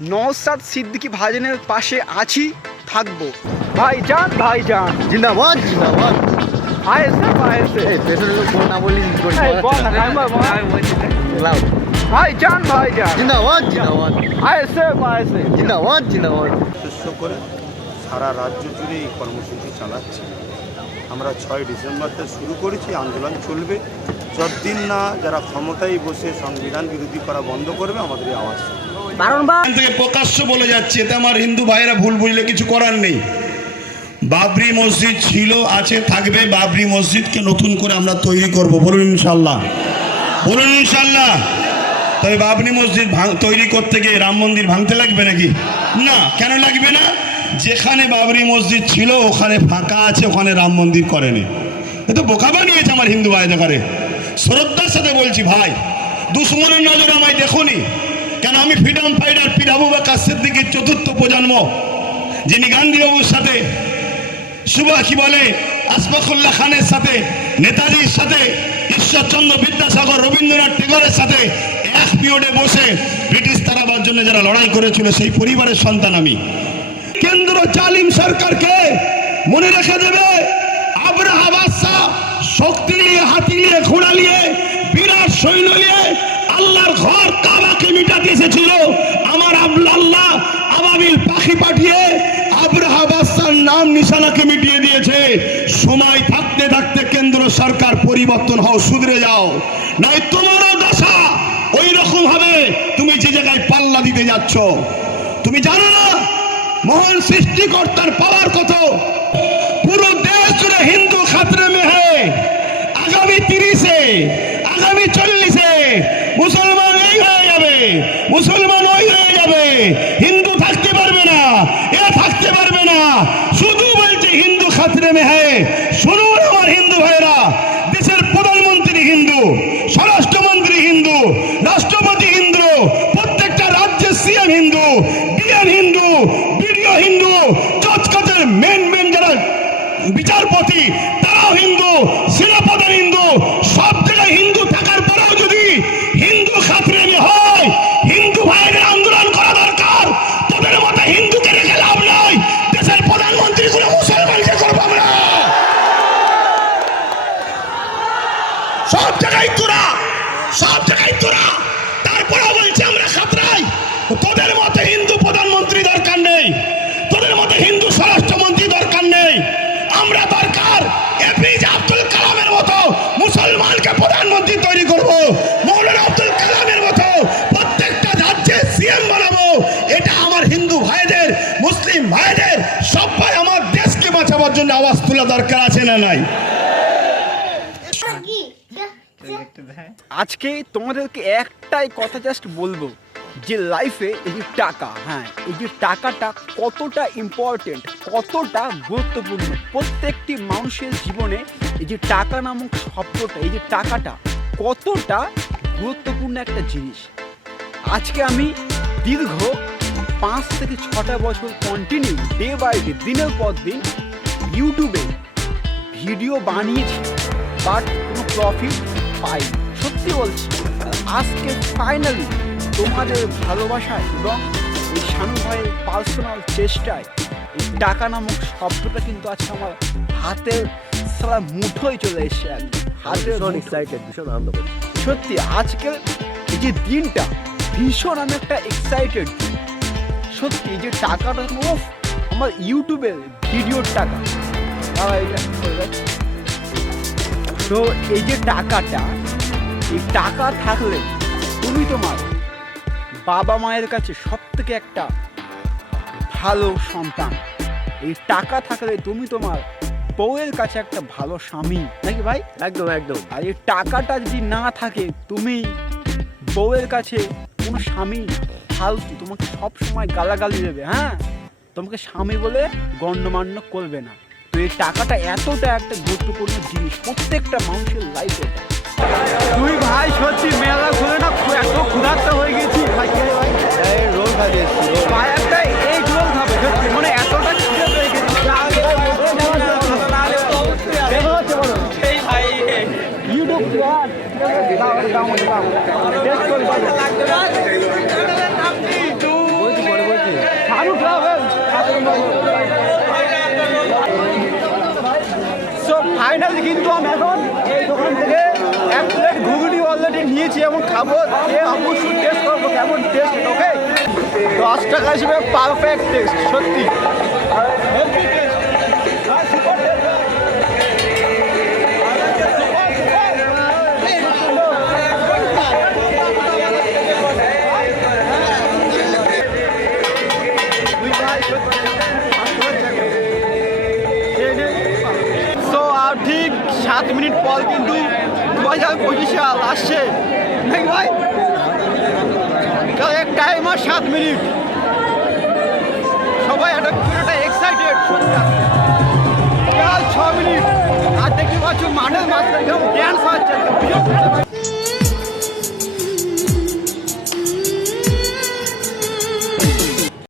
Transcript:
নওশাদ সিদ্দিকী ভাইজানের পাশে আছি, থাকবো। ভাইজান ভাইজান জিন্দাবাদ জিন্দাবাদ। আয়েছে আয়েছে এই পেছনের লোক বল না বললি বল না কাইমা লাউ। ভাইজান ভাইজান জিন্দাবাদ জিন্দাবাদ আয়েছে আয়েছে জিন্দাবাদ জিন্দাবাদ। উদ্দেশ্য করে সারা রাজ্য জুড়ে এই কর্মসূচি চালাচ্ছি। আমরা 6 ডিসেম্বর থেকে শুরু করেছি, আন্দোলন চলবে যতদিন না যারা ক্ষমতায় বসে সংবিধান বিরোধী করা বন্ধ করবে আমাদের এই আওয়াজ থেকে প্রকাশ্য বলে যাচ্ছে, এতে আমার হিন্দু ভাইয়েরা ভুল বুঝলে কিছু করার নেই। বাবরি মসজিদ ছিল, আছে, থাকবে। বাবরি মসজিদকে নতুন করে আমরা তৈরি করব, বলুন ইনশাল্লাহ, বলুন ইনশাল্লাহ। তবে বাবরি মসজিদ তৈরি করতে গিয়ে রাম মন্দির ভাঙতে লাগবে নাকি? না, কেন লাগবে না? যেখানে বাবরি মসজিদ ছিল ওখানে ফাঁকা আছে, ওখানে রাম মন্দির করেনি। এ তো বোকা বানিয়েছে আমার হিন্দু ভাইদের ঘরে। শ্রদ্ধার সাথে বলছি ভাই, দুশ্মনের নজর আমায় দেখুনি কেন? আমি ফ্রিডম ফাইটার পীর আবু বকর সিদ্দিকীর 4র্থ প্রজন্ম, যিনি গান্ধী বাবুর সাথে, কি বলে, আশফাকুল্লাহ খানের সাথে, নেতাজির সাথে, ঈশ্বরচন্দ্র বিদ্যাসাগর, রবীন্দ্রনাথ টেগরের সাথে এক পিরিয়ডে বসে ব্রিটিশ তাড়াবার জন্য যারা লড়াই করেছিল, সেই পরিবারের সন্তান আমি। কেন্দ্র জালিম সরকারকে মনে রেখে দেবে। আব্রাহা বাদশা শক্তি নিয়ে, হাতি নিয়ে, ঘোড়া নিয়ে, বিরাট সৈন্য নিয়ে আল্লাহর ঘর কাবাকে মিটাতে এসেছিল। আমার আল্লাহ আবাবিল পাখি পাঠিয়ে আব্রাহা বাদশার নাম নিশানাকে মিটিয়ে দিয়েছে। সময় থাকতে থাকতে কেন্দ্র সরকার পরিবর্তন হও, শুধরে যাও, নাই তোমারও দশা ওই রকম হবে। তুমি যে জায়গায় পাল্লা দিতে যাচ্ছ, তুমি জানো না মহান সৃষ্টিকর্তার পাওয়ার কত? পুরো দেশ জুড়ে হিন্দু খাতরে মে হ্যায়। আগামী 30-এ, আগামী 40-এ মুসলমান এই হয়ে যাবে, মুসলমান ওই হয়ে যাবে। হিন্দু থাকতে পারবে না, এরা থাকতে পারবে না। শুধু বলছে হিন্দু খাতরে মে হ্যায়। শুনুন আমার হিন্দু ভাইরা, দেশের প্রধানমন্ত্রী হিন্দু, স্বরাষ্ট্রমন্ত্রী হিন্দু, রাষ্ট্রপতি হিন্দু, প্রত্যেকটা রাজ্যের CM Hindu, DM Hindu, BDO Hindu, জজ কাজের মেন যারা বিচারপতি তারাও হিন্দু, সেনাপ্রধান হিন্দু, সব জায়গায় হিন্দু থাকার পরেও যদি হিন্দু খাতরে হয়, হিন্দু ভাইদের আন্দোলন করা দরকার। তোদের মতো হিন্দুকে রেখে লাভ নাই। দেশের প্রধানমন্ত্রী কোনো মুসলমানকে করবো আমরা। সব জায়গায় তোরা, সব জায়গায় তোরা, তারপরেও বলছে আমরা খাতরাই। তোদের মতো হিন্দু প্রধানমন্ত্রী দরকার নেই, তোদের মতো হিন্দু স্বরাষ্ট্রমন্ত্রী দরকার নেই। আমরা দরকার এপিজে আব্দুল কালামের মতো মুসলমানকে প্রধানমন্ত্রী তৈরি করব, মৌলানা আব্দুল কালামের মতো প্রত্যেকটা রাজ্যে সিএম বানাবো। এটা আমার হিন্দু ভাইদের, মুসলিম ভাইদের, সবাই আমার দেশকে বাঁচাবার জন্য আওয়াজ তোলা দরকার আছে না নাই? আজকে তোমাদেরকে একটাই কথা জাস্ট বলবো যে লাইফে এই যে টাকা, হ্যাঁ, এই যে টাকাটা কতটা ইম্পর্টেন্ট, কতটা গুরুত্বপূর্ণ প্রত্যেকটি মানুষের জীবনে। এই যে টাকা নামক শব্দটা, এই যে টাকাটা কতটা গুরুত্বপূর্ণ একটা জিনিস। আজকে আমি দীর্ঘ 5 থেকে 6টা বছর কন্টিনিউ ডে বাই ডে, দিনের পর দিন ইউটিউবে ভিডিও বানিয়েছি, বাট কোনো প্রফিট পাইনি। সত্যি বলছি, আজকে ফাইনালি তোমাদের ভালোবাসায় এবং এই শানু ভাইয়ের পার্সোনাল চেষ্টায় এই টাকা নামক শব্দটা কিন্তু আজকে আমার হাতের সারা মুঠোয় চলে এসছে, একদম হাতের এক্সাইটেড, ভীষণ আনন্দ করছি। সত্যি আজকে এই যে দিনটা ভীষণ, আমি একটা এক্সাইটেড। সত্যি এই যে টাকাটা, আমার ইউটিউবের ভিডিওর টাকা। তো এই যে টাকাটা, এই টাকা থাকলে তুমি তোমার বাবা মায়ের কাছে সব থেকে একটা ভালো সন্তান। এই টাকা থাকলে তুমি তোমার বউয়ের কাছে একটা ভালো স্বামী, নাকি ভাই? একদম একদম। আর এই টাকাটা যদি না থাকে, তুমি বউয়ের কাছে কোনো স্বামী ফালতু, তোমাকে সব সময় গালাগালি দেবে, হ্যাঁ, তোমাকে স্বামী বলে গণ্যমান্য করবে না। তো এই টাকাটা এতটা একটা গুরুত্বপূর্ণ জিনিস প্রত্যেকটা মানুষের লাইফে। দুই ভাই সত্যি মেলা ঘুরে না এত ক্ষুধার্ত হয়ে গেছি। রোল খাবে ভাই একটা এই রোল খাবে, সত্যি মানে এতটা খিদে পেয়ে গেছি। ইউটিউব সো ফাইনালি কিন্তু আমি এখন এই দোকান থেকে এক প্লেট ঘুগনি অলরেডি নিয়েছি এবং খাবো, অবশ্যই টেস্ট করবো কেমন টেস্ট। ওকে, 10 টাকা হিসেবে পারফেক্ট টেস্ট, সত্যি। সো আর ঠিক 7 মিনিট পর কিন্তু 2025 সাল আসছে নাকি ভাই? এক টাইম আর 7 মিনিট, সবাই একটা এক্সাইটেড। 6 মিনিট আর দেখতে পাচ্ছ মাঠের মাঝখানে ড্যান্স হচ্ছে।